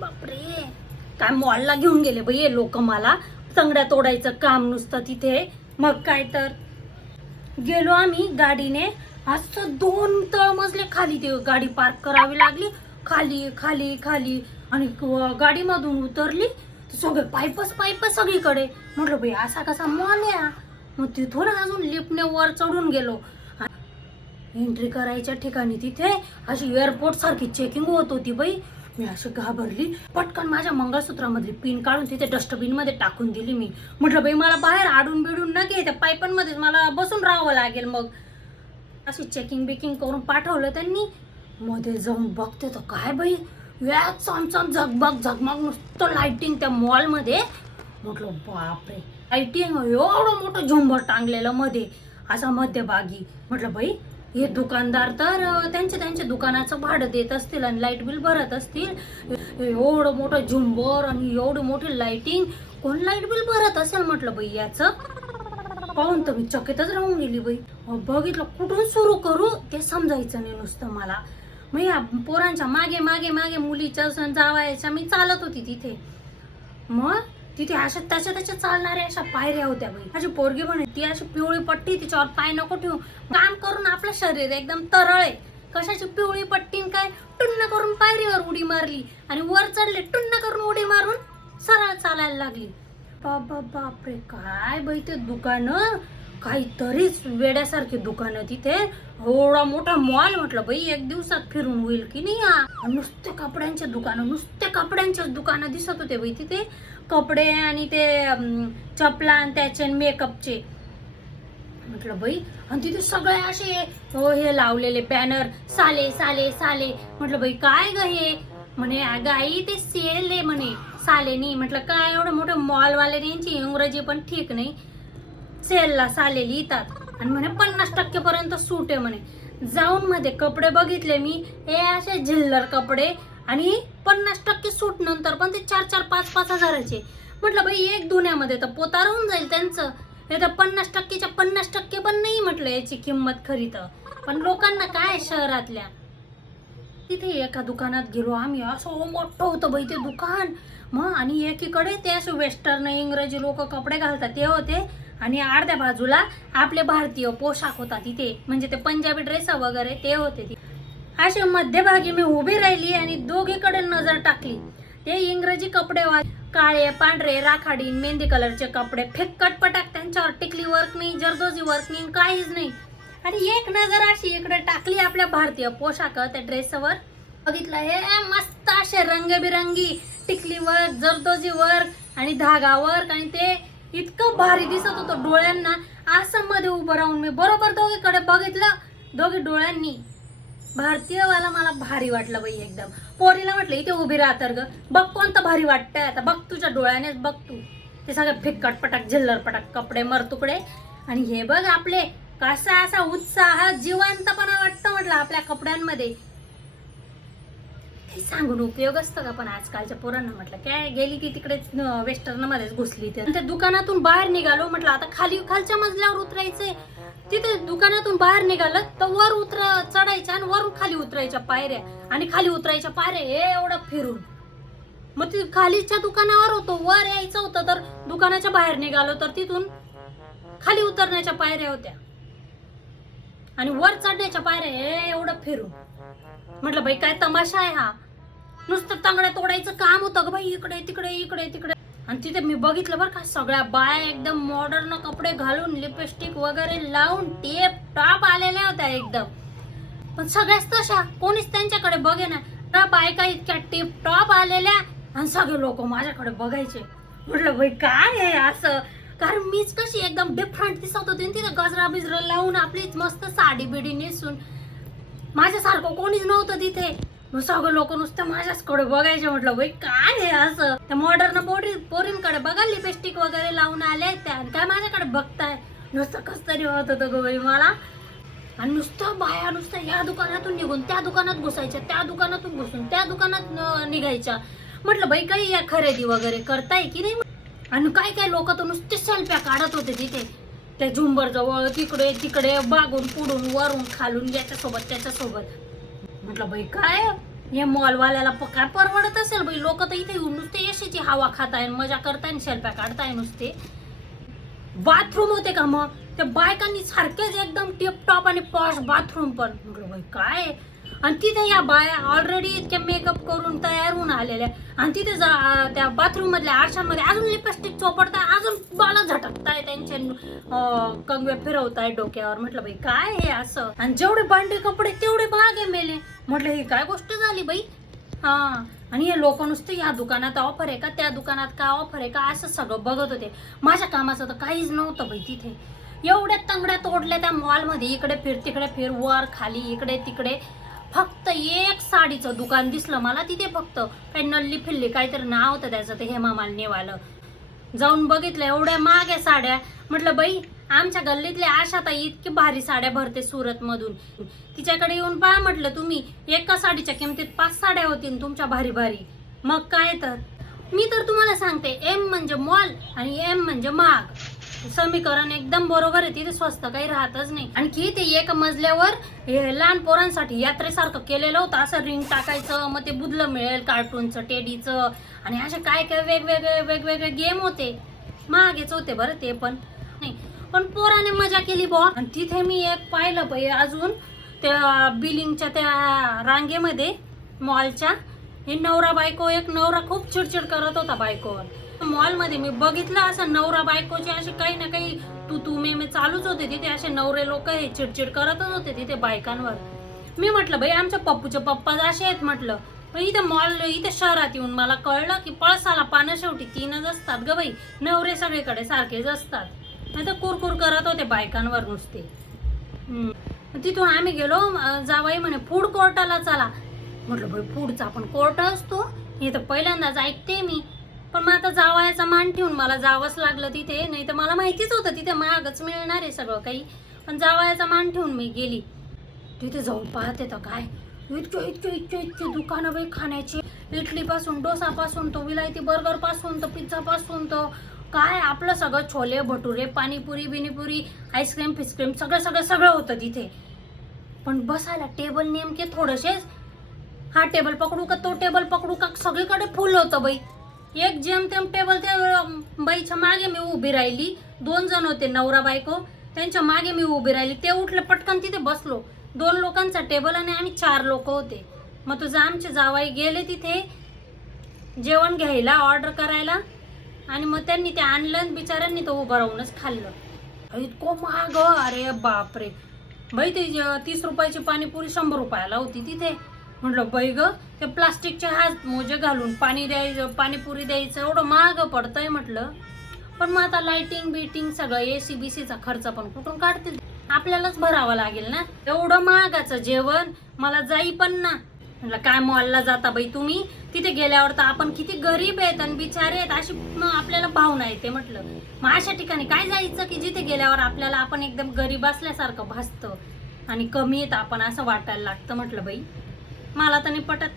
बापरे, काय मॉलला घेऊन गेले बाई हे लोक मला. तंगड्या तोडायचं काम नुसतं तिथे. मग काय तर गेलो आम्ही गाडीने. असं 2 तळमजले खाली ते गाडी पार्क करावी लागली. खाली खाली खाली आणि गाडीमधून उतरली. सगळे पाईप सगळीकडे. म्हटलं बाई असा कसा मॉल आहे. मग तिथून अजून लिफ्टने वर चढून गेलो. एंट्री करायच्या ठिकाणी तिथे अशी एअरपोर्ट सारखी चेकिंग होत होती बाई. मी अशी घाबरली. पटकन माझ्या मंगळसूत्रामधली पिन काढून तिथे डस्टबिन मध्ये टाकून दिली मी. म्हटलं बाई मला बाहेर आडून बिडून न घे, त्या पायपांमध्येच मला बसून राहावं लागेल. मग अशी चेकिंग बिकिंग करून पाठवलं त्यांनी. मध्ये जाऊन बघते तर काय बाई या चमचम झगमग झगमग नुसतं लाइटिंग त्या मॉल मध्ये. म्हटलं बापरे, लाइटिंग एवढं मोठं झुंबर टांगलेलं मध्ये असा मध्यभागी. म्हटलं बाई हे दुकानदार तर त्यांच्या दुकानाचं भाडं देत असतील आणि लाईट बिल भरत असतील. एवढं मोठं झुंबर आणि एवढी मोठी लाइटिंग, कोण लाईट बिल भरत असेल म्हटलं बाई याचं. पाहून तर मी चकितच राहून गेली बाई. बघितलं कुठून सुरू करू ते समजायचं नाही नुसतं मला. मग या पोरांच्या मागे मागे मागे मुलीच्या जावायच्या मी चालत होती तिथे. मग तिथे अशा त्याच्या चालणाऱ्या अशा पायऱ्या होत्या बाई. माझी पोरगी म्हणे ती अशी पिवळी पट्टी तिच्यावर पाय नको ठेवू. काम करून आपलं शरीर एकदम तरळ आहे. कशाची पिवळी पट्टी काय, टुन्न करून पायरीवर उडी मारली आणि वर चढले, टुन्न करून उडी मारून सरळ चालायला लागली. बापरे, काय बाई ते दुकानं, काहीतरीच वेड्यासारखी दुकानं तिथे. एवढा मोठा मॉल. म्हटलं बाई 1 दिवसात फिरून होईल की नाही. नुसते कपड्यांचे दुकानं, नुसते कपड्यांचेच दुकानं दिसत होते बाई तिथे. कपडे आणि ते चपला आणि त्याचे मेकअपचे. म्हटलं बाई आणि तिथे सगळे असे हे लावलेले बॅनर, साले साले साले. म्हटलं बाई काय ग हे. म्हणे अगं आई ते सेल आहे म्हणे, साले नाही. म्हटलं काय एवढं मोठं मॉलवाले यांची इंग्रजी पण ठीक नाही. सेलला साले लिहितात आणि म्हणे 50% पर्यंत सूट आहे म्हणे. जाऊन मध्ये कपडे बघितले मी, हे असे झिल्लर कपडे आणि 50% सूट नंतर पण ते 4-4, 5-5 हजाराचे. म्हटलं बाई एक धुण्यामध्ये तर पोतार होऊन जाईल त्यांचं. हे तर 50%च्या 50% पण नाही म्हटलं याची किंमत खरी तर. पण लोकांना काय शहरातल्या. तिथे एका दुकानात गेलो आम्ही. असं मोठं होतं बाई ते दुकान. मग आणि एकीकडे ते असे वेस्टर्न इंग्रजी लोक कपडे घालतात ते होते आणि अर्ध्या बाजूला आपले भारतीय पोशाख होता तिथे. म्हणजे ते पंजाबी ड्रेस वगैरे ते होते. अशी मध्यभागी मी उभी राहिली आणि दोघीकडे नजर टाकली. ते इंग्रजी कपडे काळे पांढरे राखाडी मेहंदी कलरचे कपडे फिक्कट पटाक, त्यांच्यावर टिकली वर्क नाही, जरदोजी वर्क नाही, काहीच नाही. आणि एक नजर अशी इकडे टाकली आपल्या भारतीय पोशाख त्या ड्रेसवर. बघितलं हे मस्त असे रंगबिरंगी टिकली वर्क, जरदोजी वर्क आणि धागा वर्क. आणि ते इतकं भारी दिसत होतं डोळ्यांना. असं मध्ये उभं राहून मी बरोबर दोघीकडे बघितलं. दोघी डोळ्यांनी भारतीयवाला मला भारी वाटलं बाई एकदम. पोरीला म्हटलं इथे उभी राहा तर ग, बघ कोणतं भारी वाटतंय आता, बघ तुझ्या डोळ्यानेच बघ तू. ते सगळे फिक्कट पटाक झिल्लर पटाक कपडे मरतुकडे. आणि हे बघ आपले कसा असा उत्साह जिवंतपणा वाटतं म्हटलं आपल्या कपड्यांमध्ये. हे सांगून उपयोग असतो का पण आजकालच्या पोरांना. म्हटलं काय गेली की तिकडे वेस्टर्न मध्येच घुसली. त्या दुकानातून बाहेर निघालो. म्हटलं आता खालच्या मजल्यावर उतरायचंय. तिथे दुकानातून बाहेर निघालं तर वर चढायच्या आणि वरून खाली उतरायच्या पायऱ्या आणि खाली उतरायच्या पायऱ्या. हे एवढं फिरून मग ती खालीच्या दुकानावर होतो. वर यायचं होतं तर दुकानाच्या बाहेर निघालो तर तिथून खाली उतरण्याच्या पायऱ्या होत्या आणि वर चढण्याच्या पायऱ्या. हे एवढं फिरून म्हटलं बाई काय तमाशा आहे हा. नुसतं तंगड्या तोडायचं काम होतं ग बाई. इकडे तिकडे इकडे तिकडे. आणि तिथे मी बघितलं बरं का सगळ्या बाया एकदम मॉडर्न कपडे घालून लिपस्टिक वगैरे लावून टेप टॉप आलेल्या होत्या एकदम. पण सगळ्याच तशा, कोणीच त्यांच्याकडे बघे ना. त्या बायका इतक्या टेप टॉप आलेल्या आणि सगळे लोक माझ्याकडे बघायचे. म्हटलं बाई काय आहे असं. कारण मीच कशी एकदम डिफरंट दिसत होते. तिथे गजरा बिजरा लावून आपलीच मस्त साडी बिडी नेसून माझ्यासारखं कोणीच नव्हतं तिथे. मग सगळे लोक नुसतं माझ्याचकडे बघायचे. म्हटलं बाई काय आहे असं. त्या मॉडर्न पोरींकडे बघा लिपस्टिक वगैरे लावून आले त्या काय माझ्याकडे बघताय. नुसतं कस तरी होत होतं ग बाई मला. आणि नुसतं बाया नुसतं या दुकानातून निघून त्या दुकानात घुसायच्या, त्या दुकानातून घुसून त्या दुकानात निघायच्या. म्हटलं बाई काही या खरेदी वगैरे करताय की नाही. आणि काय काय लोक तर नुसते सेल्फ्या काढत होते तिथे त्या झुंबर जवळ. तिकडे तिकडे बागून पुढून वरून खालून याच्यासोबत त्याच्यासोबत. म्हटलं बाई काय हे मॉलवाल्याला काय परवडत असेल बाई. लोक तर इथे येऊन नुसते एसीची हवा खाताय, मजा करताय, सेल्फ्या काढताय नुसते. बाथरूम होते का मग त्या बायकांनी सारखेच एकदम टिपटॉप आणि पॉश बाथरूम पण. म्हटलं बाई काय. आणि तिथे या बाया ऑलरेडी इतके मेकअप करून तयार होऊन आलेल्या आणि तिथे त्या बाथरूम मधल्या आरशांमध्ये अजून लिपस्टिक चोपडताय, अजून बाला झटकताय, त्यांचे कंगवे फिरवताय डोक्यावर. म्हटलं बाई काय हे असं. आणि जेवढे भांडे कपडे तेवढे भागे मेले. म्हटलं ही काय गोष्ट झाली बाई. हा. आणि हे लोक नुसतं या दुकानात ऑफर आहे का, त्या दुकानात काय ऑफर आहे का, असं सगळं बघत होते. माझ्या कामाचं तर काहीच नव्हतं बाई तिथे. एवढ्या तंगड्या तोडल्या त्या मॉलमध्ये, इकडे फिर तिकडे फिर, वर खाली इकडे तिकडे. फक्त एक साडीचं दुकान दिसलं मला तिथे. फक्त काही नल्ली फिल्ली काहीतरी नाव होतं त्याचं, ते हेमा मालिनीवालं. जाऊन बघितलं, एवढ्या महाग्या साड्या. म्हटलं बाई आमच्या गल्लीतल्या आशाताई इतकी भारी साड्या भरते सुरत मधून, तिच्याकडे येऊन पहा म्हटलं तुम्ही. एका साडीच्या किमतीत 5 साड्या होतील तुमच्या भारी भारी. मग काय तर. मी तर तुम्हाला सांगते, एम म्हणजे मॉल आणि एम म्हणजे महाग. समीकरण एकदम बरोबर आहे. तिथे स्वस्त काही राहतच नाही. आणखी ते एका मजल्यावर लहान पोरांसाठी यात्रेसारखं केलेलं होतं. असं रिंग टाकायचं, मग ते बुदलं मिळेल कार्टूनचं, टेडीचं, आणि असे काय काय वेगवेगळे गेम होते. महागेच होते बरं ते पण. नाही पण पोराने मजा केली बुवा. आणि तिथे मी एक पाहिलं बाई अजून त्या बिलिंगच्या त्या रांगेमध्ये मॉलच्या, हे नवरा बायको. एक नवरा खूप चिडचिड करत होता बायकोवर. मॉल मध्ये मी बघितलं असं नवरा बायकोचे असे काही ना काही तू मे चालूच होते तिथे. असे नवरे लोक हे चिडचिड करतच होते तिथे बायकांवर. मी म्हटलं बाई आमच्या पप्पूचे पप्पा असे आहेत म्हटलं. इथे मॉल इथे शहरात येऊन मला कळलं की पळसाला पानं शेवटी 3च असतात ग बाई. नवरे सगळीकडे सारखेच असतात. नाही तर कुरकुर करत होते बायकांवर नुसते. तिथून आम्ही गेलो. जावाई म्हणे फूड कोर्टाला चला. म्हटलं बाई फूडचा पण कोर्ट असतो, हे तर पहिल्यांदाच ऐकते मी. पण मग आता जावायचा मान ठेवून मला जावंच लागलं तिथे. नाही तर मला माहितीच होतं तिथे महागच मिळणार आहे सगळं काही. पण जावायचा मान ठेवून मी गेली. तिथे जाऊन पाहते तर काय इतके दुकानं बाई खाण्याचे. इडली पासून, डोसा पासून, तो विलायती बर्गर पासून, तो पिझ्झा पासून, तो काय आपलं सगळं छोले भटुरे, पाणीपुरी बिनीपुरी, आईस्क्रीम फिस्क्रीम सगळं होतं तिथे. पण बसायला टेबल नेमके थोडेसेच. हा टेबल पकडू का तो टेबल पकडू का, सगळीकडे फुल होतं बाई. एक जेमतेम टेबल त्या बाईच्या मागे मी उभी राहिली. 2 जण होते नवरा बायको, त्यांच्या मागे मी उभी राहिली. ते उठले पटकन तिथे बसलो. 2 लोकांचा टेबल आणि आम्ही 4 लोक होते. मग तुझं आमचे जावाई गेले तिथे जेवण घ्यायला, ऑर्डर करायला. आणि मग त्यांनी ते आणलं, बिचाऱ्यांनी तो उभं राहूनच खाल्लं. इतकं महाग. अरे बापरे बाई. ते 30 रुपयाची पाणीपुरी 100 रुपयाला होती तिथे. म्हटलं बाई ग, ते प्लास्टिकचे हात मोजे घालून पाणी द्यायचं, पाणीपुरी द्यायचं, एवढं महाग पडतंय म्हटलं. पण मग आता लाइटिंग बिटिंग सगळं एसी बीसीचा खर्च पण कुठून काढतील, आपल्यालाच भरावा लागेल ना. एवढं महागाचं जेवण मला जाई पण ना. म्हटलं काय मॉलला जाता बाई तुम्ही, तिथे गेल्यावर तर आपण किती गरीब आहेत आणि बिचारे आहेत अशी आपल्याला भावना येते. म्हटलं मग अशा ठिकाणी काय जायचं की जिथे गेल्यावर आपल्याला आपण एकदम गरीब असल्यासारखं भासतं आणि कमी येत आपण असं वाटायला लागतं. म्हटलं बाई मला तर नाही पटत.